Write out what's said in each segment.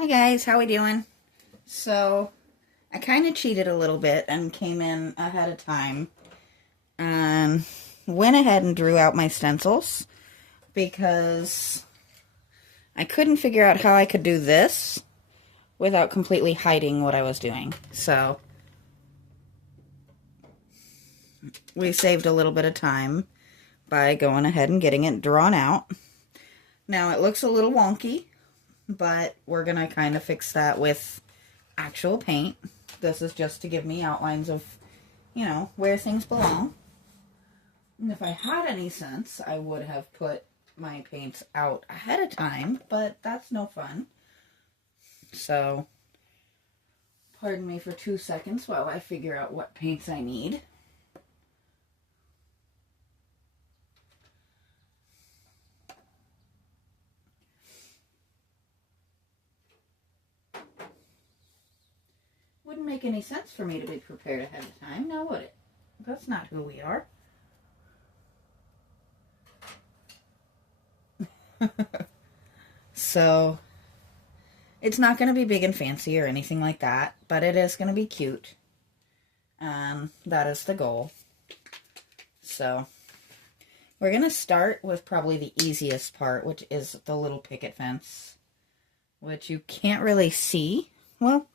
Hi guys, how we doing? So, I kind of cheated a little bit and came in ahead of time and went ahead and drew out my stencils because I couldn't figure out how I could do this without completely hiding what I was doing. So, we saved a little bit of time by going ahead and getting it drawn out. Now, it looks a little wonky, but we're going to kind of fix that with actual paint. This is just to give me outlines of, where things belong. And if I had any sense, I would have put my paints out ahead of time, but that's no fun. So, pardon me for 2 seconds while I figure out what paints I need. Wouldn't make any sense for me to be prepared ahead of time, now would it? That's not who we are. So, it's not going to be big and fancy or anything like that, but it is going to be cute. That is the goal. So, we're going to start with probably the easiest part, which is the little picket fence, which you can't really see. Well,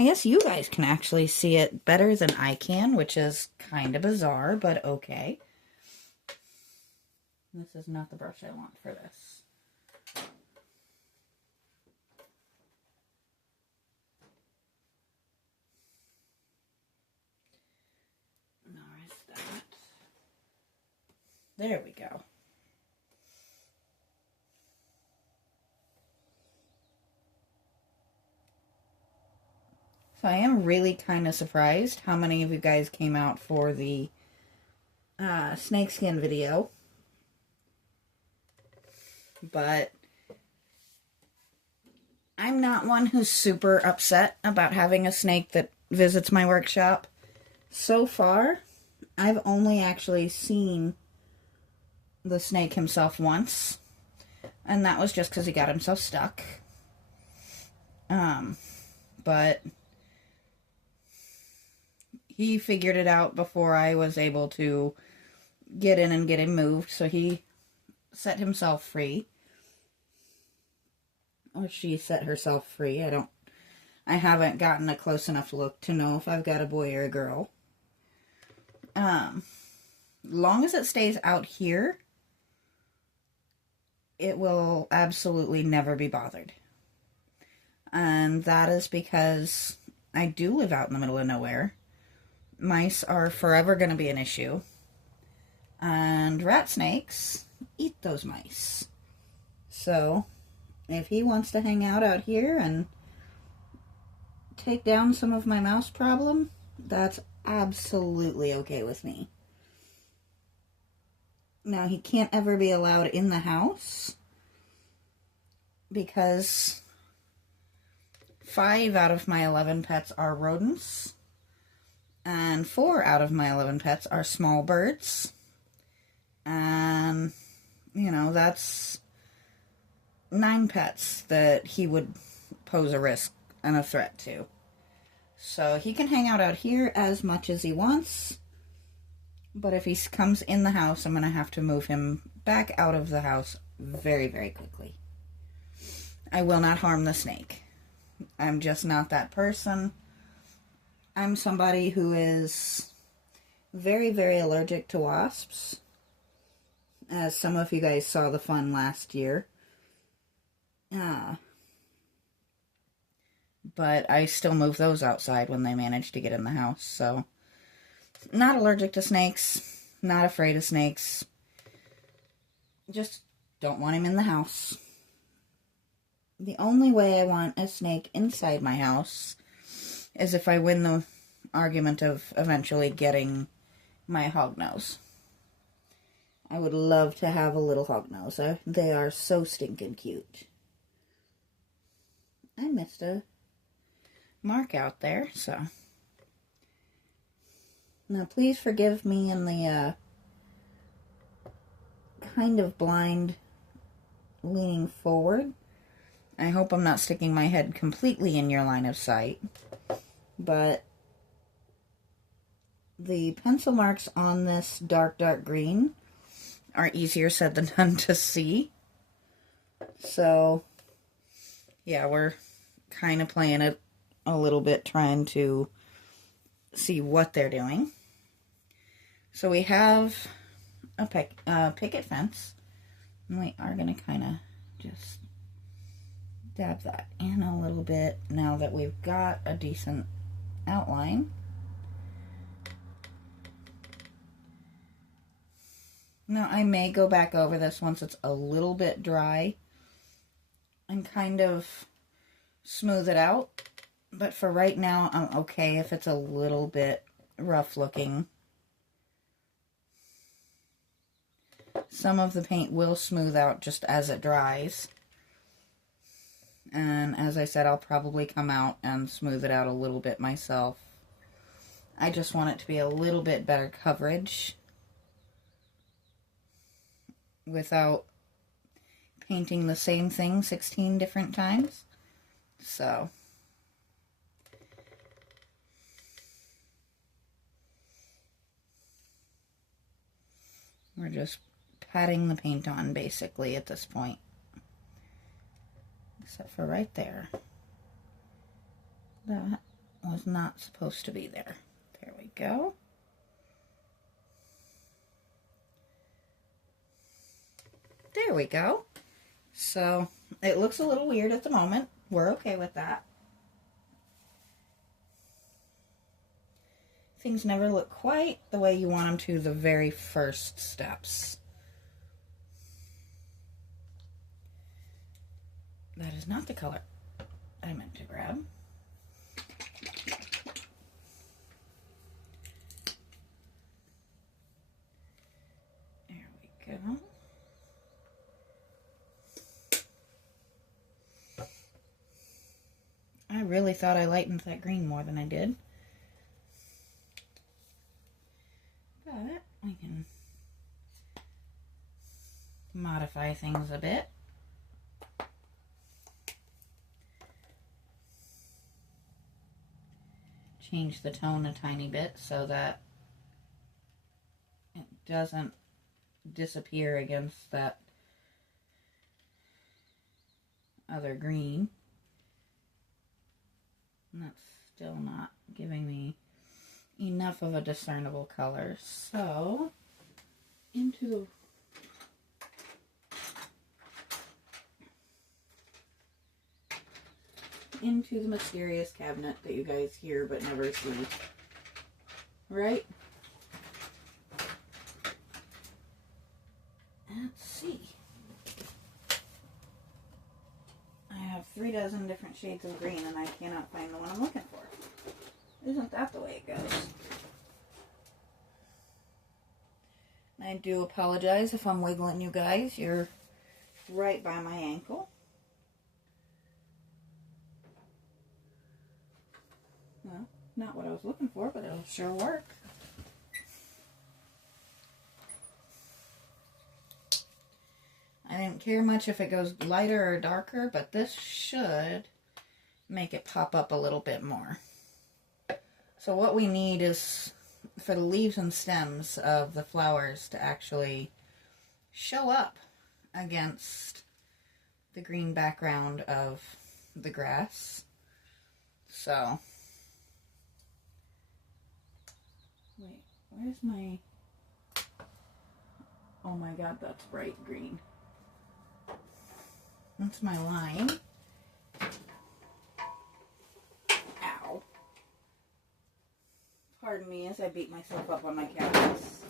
I guess you guys can actually see it better than I can, which is kind of bizarre, but okay. This is not the brush I want for this. Now rest that. There we go. So I am really kind of surprised how many of you guys came out for the snakeskin video. But I'm not one who's super upset about having a snake that visits my workshop. So far, I've only actually seen the snake himself once. And that was just because he got himself stuck. But he figured it out before I was able to get in and get him moved, so he set himself free. Or she set herself free. I haven't gotten a close enough look to know if I've got a boy or a girl. Long as it stays out here, it will absolutely never be bothered. And that is because I do live out in the middle of nowhere. Mice are forever going to be an issue. And rat snakes eat those mice. So, if he wants to hang out here and take down some of my mouse problem, that's absolutely okay with me. Now, he can't ever be allowed in the house because 5 out of my 11 pets are rodents. And 4 out of my 11 pets are small birds. And, that's 9 pets that he would pose a risk and a threat to. So he can hang out here as much as he wants. But if he comes in the house, I'm going to have to move him back out of the house very, very quickly. I will not harm the snake. I'm just not that person. I'm somebody who is very, very allergic to wasps. As some of you guys saw the fun last year. But I still move those outside when they manage to get in the house. So, not allergic to snakes. Not afraid of snakes. Just don't want him in the house. The only way I want a snake inside my house is if I win the argument of eventually getting my hognose. I would love to have a little hognose. They are so stinking cute. I missed a mark out there, so. Now please forgive me in the kind of blind leaning forward. I hope I'm not sticking my head completely in your line of sight, but the pencil marks on this dark green are easier said than done to see. So, yeah, we're kind of playing it a little bit, trying to see what they're doing. So we have a picket fence, and we are going to kind of just dab that in a little bit now that we've got a decent outline. Now I may go back over this once it's a little bit dry and kind of smooth it out, but for right now I'm okay if it's a little bit rough looking. Some of the paint will smooth out just as it dries. And as I said, I'll probably come out and smooth it out a little bit myself. I just want it to be a little bit better coverage without painting the same thing 16 different times. So, we're just patting the paint on basically at this point. Except for right there. That was not supposed to be there. There we go. There we go. So, it looks a little weird at the moment. We're okay with that. Things never look quite the way you want them to the very first steps. That is not the color I meant to grab. There we go. I really thought I lightened that green more than I did. But I can modify things a bit. Change the tone a tiny bit so that it doesn't disappear against that other green. And that's still not giving me enough of a discernible color. So, into the mysterious cabinet that you guys hear but never see. Right? Let's see. I have 3 dozen different shades of green and I cannot find the one I'm looking for. Isn't that the way it goes? I do apologize if I'm wiggling you guys. You're right by my ankle. Well, not what I was looking for, but it'll sure work. I didn't care much if it goes lighter or darker, but this should make it pop up a little bit more. So what we need is for the leaves and stems of the flowers to actually show up against the green background of the grass. So, wait, where's my, oh my god, that's bright green. That's my line. Ow. Pardon me as I beat myself up on my canvas.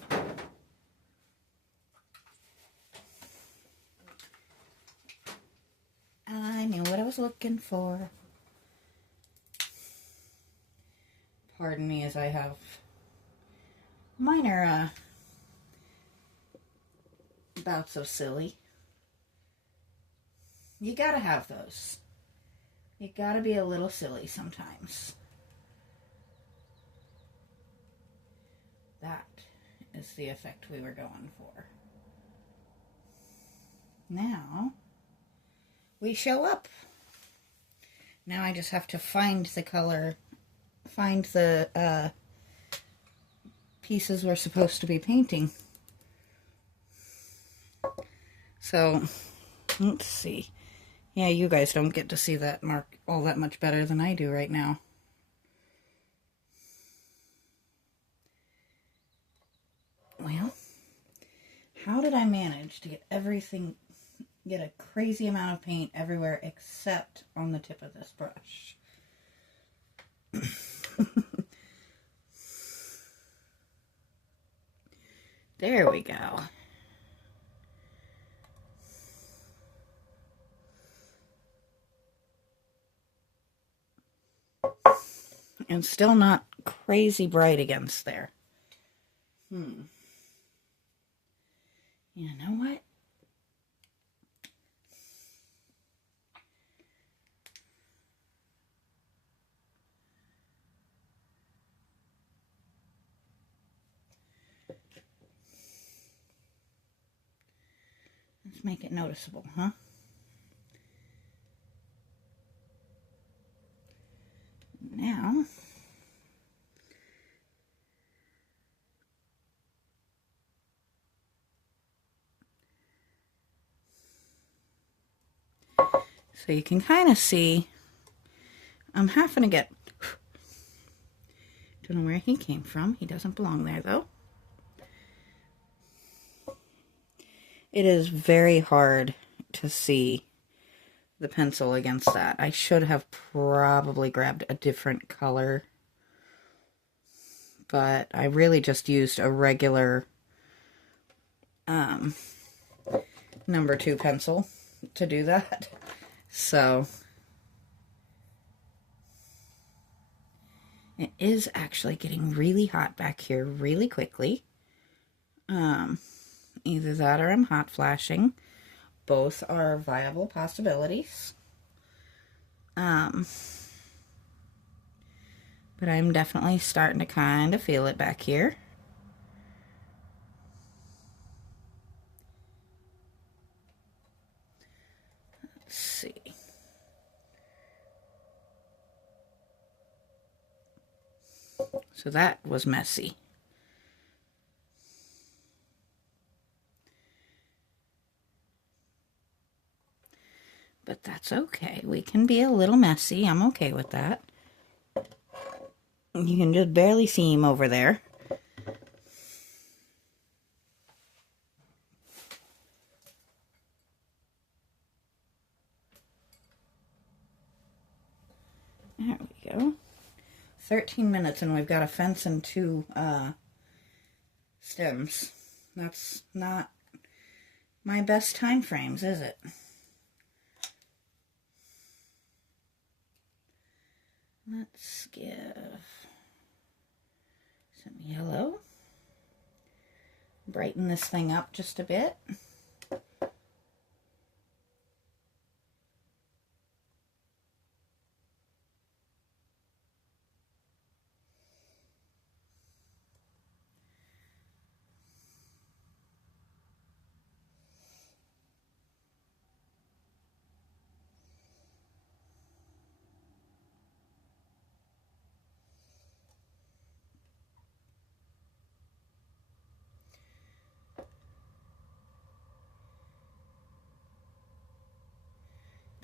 I knew what I was looking for. Pardon me as I have minor bouts of silly. You gotta have those. You gotta be a little silly sometimes. That is the effect we were going for. Now, we show up Now I just have to find the color, find the pieces we're supposed to be painting. So, let's see. Yeah, you guys don't get to see that mark all that much better than I do right now. Well, how did I manage to get get a crazy amount of paint everywhere except on the tip of this brush? There we go. And still not crazy bright against there. You know what? Let's make it noticeable, huh? Now, so you can kind of see, I'm having to get, don't know where he came from. He doesn't belong there though. It is very hard to see the pencil against that. I should have probably grabbed a different color, but I really just used a regular number 2 pencil to do that. So it is actually getting really hot back here really quickly. Either that or I'm hot flashing. Both are viable possibilities. But I'm definitely starting to kind of feel it back here. Let's see. So that was messy. But that's okay. We can be a little messy. I'm okay with that. You can just barely see him over there. There we go. 13 minutes and we've got a fence and 2 stems. That's not my best time frames, is it? Let's give some yellow. Brighten this thing up just a bit.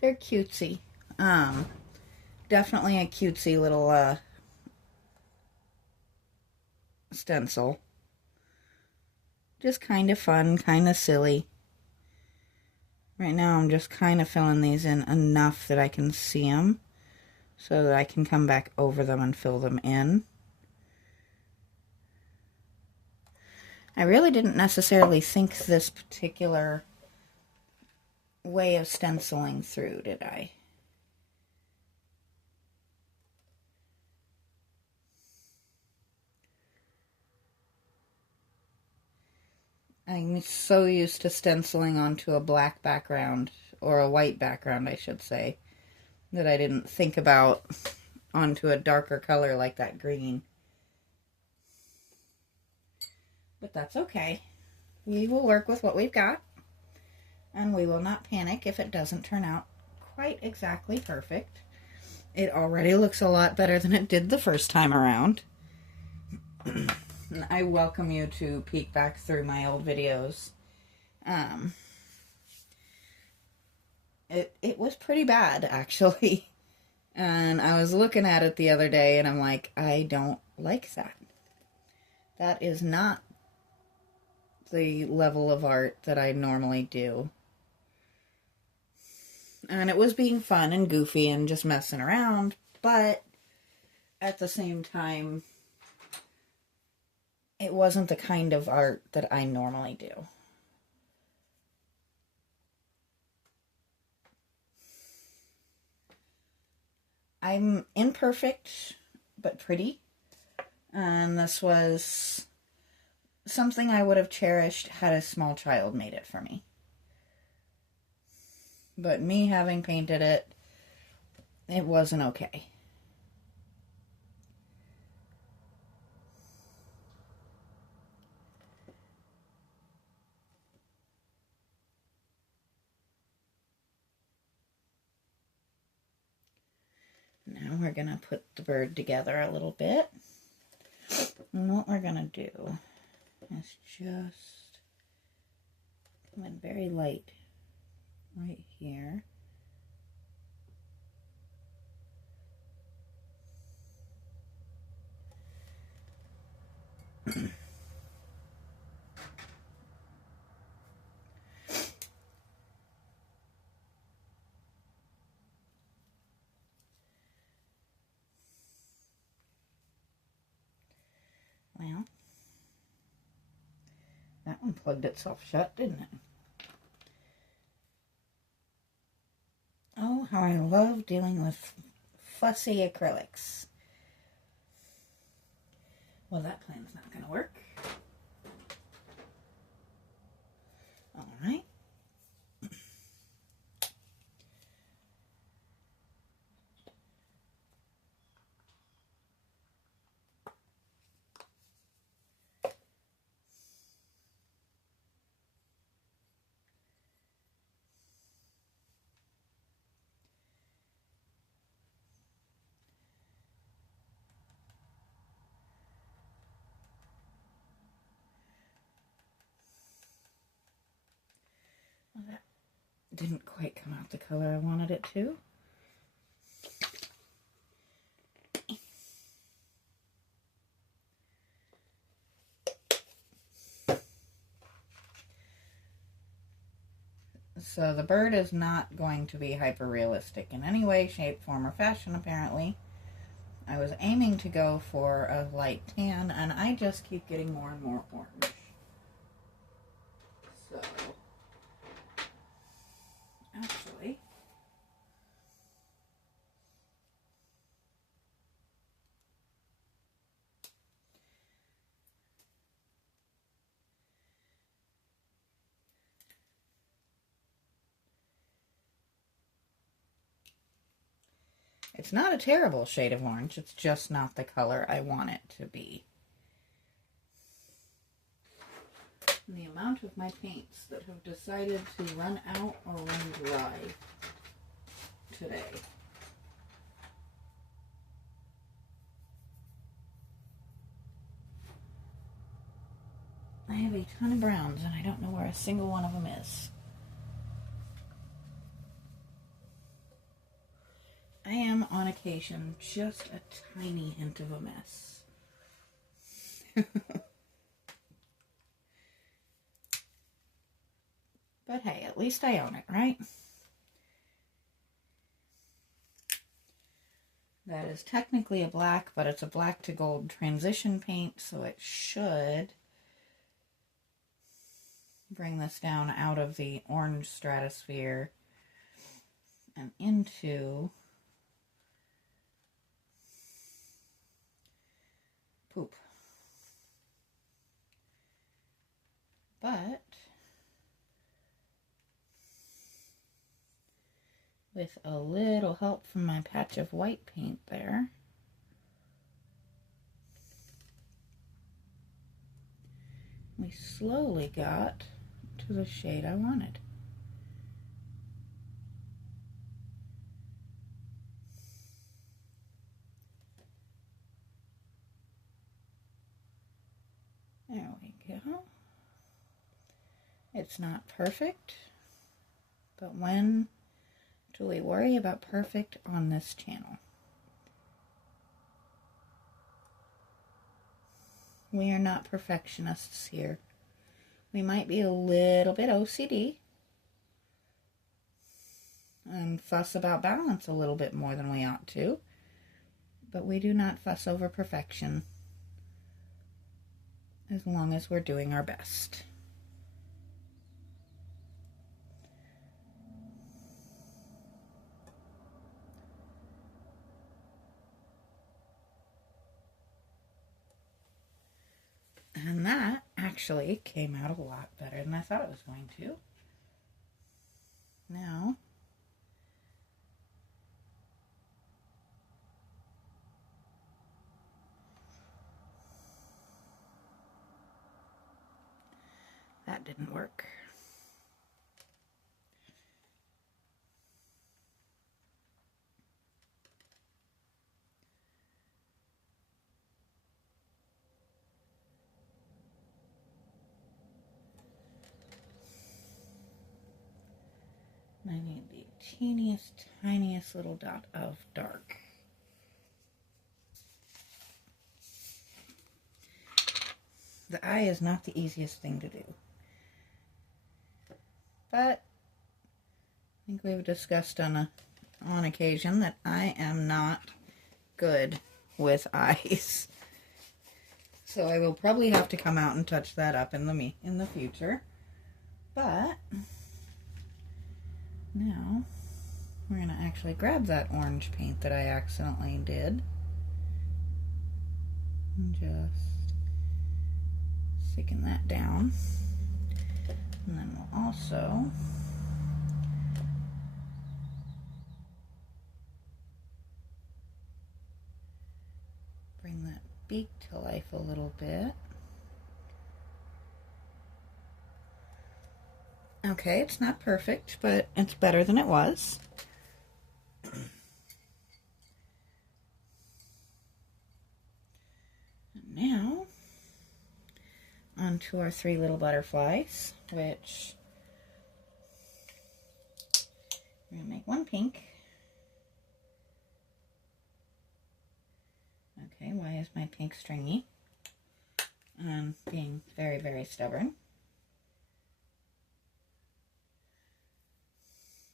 They're cutesy. Definitely a cutesy little stencil. Just kind of fun, kind of silly. Right now I'm just kind of filling these in enough that I can see them, so that I can come back over them and fill them in. I really didn't necessarily think this particular way of stenciling through, did I? I'm so used to stenciling onto a black background, or a white background, I should say, that I didn't think about onto a darker color like that green. But that's okay. We will work with what we've got, and we will not panic if it doesn't turn out quite exactly perfect. It already looks a lot better than it did the first time around. I welcome you to peek back through my old videos. It was pretty bad, actually. And I was looking at it the other day, and I'm like, I don't like that. That is not the level of art that I normally do. And it was being fun and goofy and just messing around, but at the same time, it wasn't the kind of art that I normally do. I'm imperfect, but pretty. And this was something I would have cherished had a small child made it for me. But me having painted it, it wasn't okay. Now we're going to put the bird together a little bit. And what we're going to do is just come in very light right here. Well, that one plugged itself shut, didn't it? Oh, how I love dealing with fussy acrylics. Well, that plan's not going to work. All right. Well, that didn't quite come out the color I wanted it to. So the bird is not going to be hyper realistic in any way, shape, form, or fashion, apparently. I was aiming to go for a light tan, and I just keep getting more and more orange. So, actually, it's not a terrible shade of orange, it's just not the color I want it to be. And the amount of my paints that have decided to run out or run dry today. I have a ton of browns and I don't know where a single one of them is. I am, on occasion, just a tiny hint of a mess. But hey, at least I own it, right? That is technically a black, but it's a black to gold transition paint, so it should bring this down out of the orange stratosphere and into poop. But with a little help from my patch of white paint there, we slowly got to the shade I wanted. It's not perfect, but when do we worry about perfect on this channel? We are not perfectionists here. We might be a little bit OCD and fuss about balance a little bit more than we ought to, but we do not fuss over perfection as long as we're doing our best. And that actually came out a lot better than I thought it was going to. Now, that didn't work. I need the teeniest, tiniest little dot of dark. The eye is not the easiest thing to do. But I think we've discussed on occasion that I am not good with eyes. So I will probably have to come out and touch that up in the future. But now we're going to actually grab that orange paint that I accidentally did and just sticking that down. And then we'll also bring that beak to life a little bit. Okay, it's not perfect, but it's better than it was. And now, onto our 3 little butterflies, which we're going to make one pink. Okay, why is my pink stringy? And being very, very stubborn.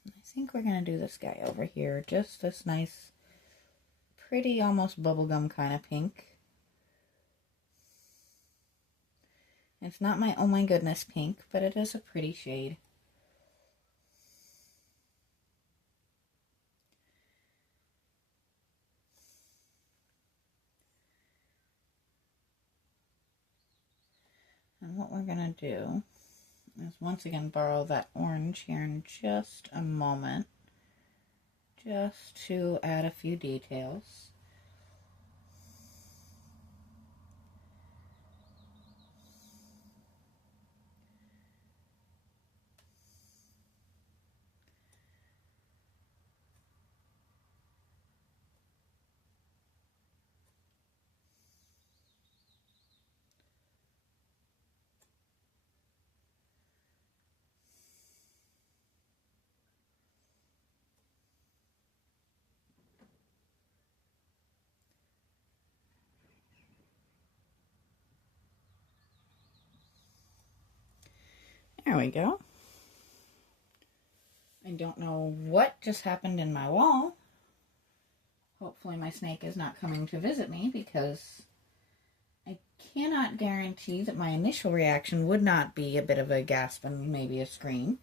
I think we're going to do this guy over here. Just this nice, pretty, almost bubblegum kind of pink. It's not my oh my goodness pink, but it is a pretty shade. And what we're going to do is once again borrow that orange here in just a moment, just to add a few details. There we go. I don't know what just happened in my wall. Hopefully my snake is not coming to visit me, because I cannot guarantee that my initial reaction would not be a bit of a gasp and maybe a scream.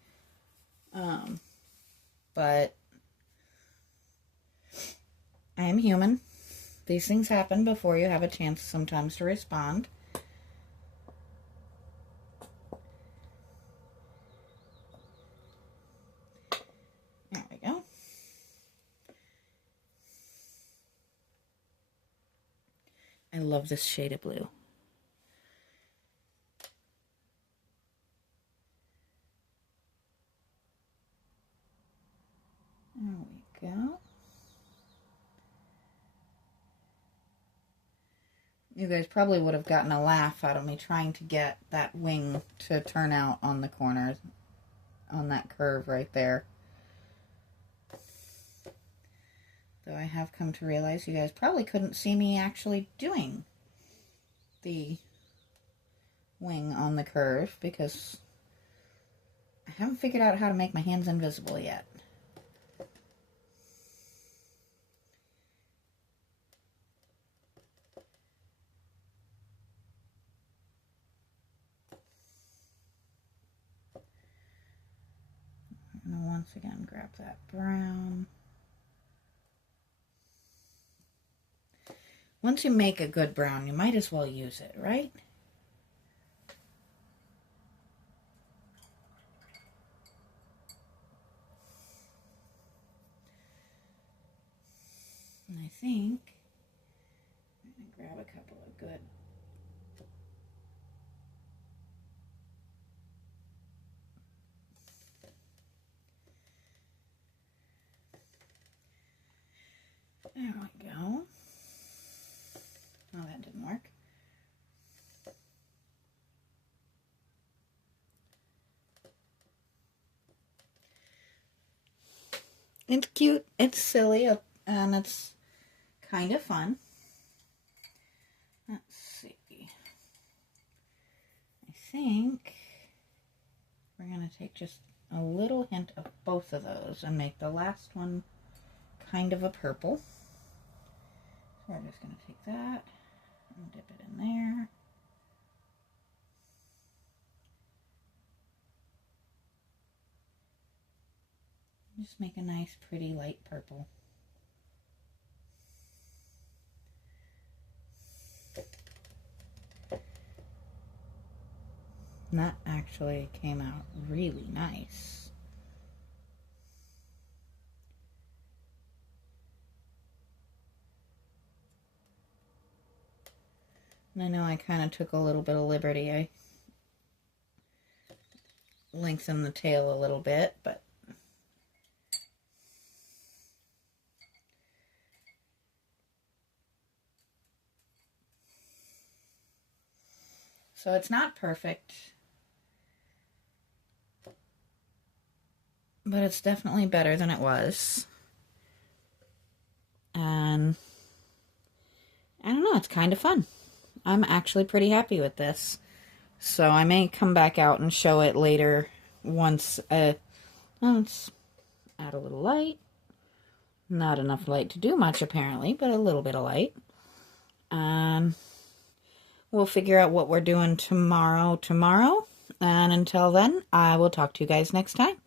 But I am human. These things happen before you have a chance sometimes to respond. There we go. I love this shade of blue. There we go. You guys probably would have gotten a laugh out of me trying to get that wing to turn out on the corner, on that curve right there. Though I have come to realize you guys probably couldn't see me actually doing the wing on the curve because I haven't figured out how to make my hands invisible yet. And then once again, grab that brown. Once you make a good brown, you might as well use it, right? And I think I'm going to grab a couple of good there we go. Oh, that didn't work. It's cute, it's silly, and it's kind of fun. Let's see. I think we're going to take just a little hint of both of those and make the last one kind of a purple. So we're just going to take that and dip it in there. Just make a nice, pretty light purple. And that actually came out really nice. And I know I kind of took a little bit of liberty. I lengthened the tail a little bit, but so it's not perfect, but it's definitely better than it was. And I don't know, it's kind of fun. I'm actually pretty happy with this. So I may come back out and show it later once, let's add a little light. Not enough light to do much apparently, but a little bit of light. We'll figure out what we're doing tomorrow. And until then, I will talk to you guys next time.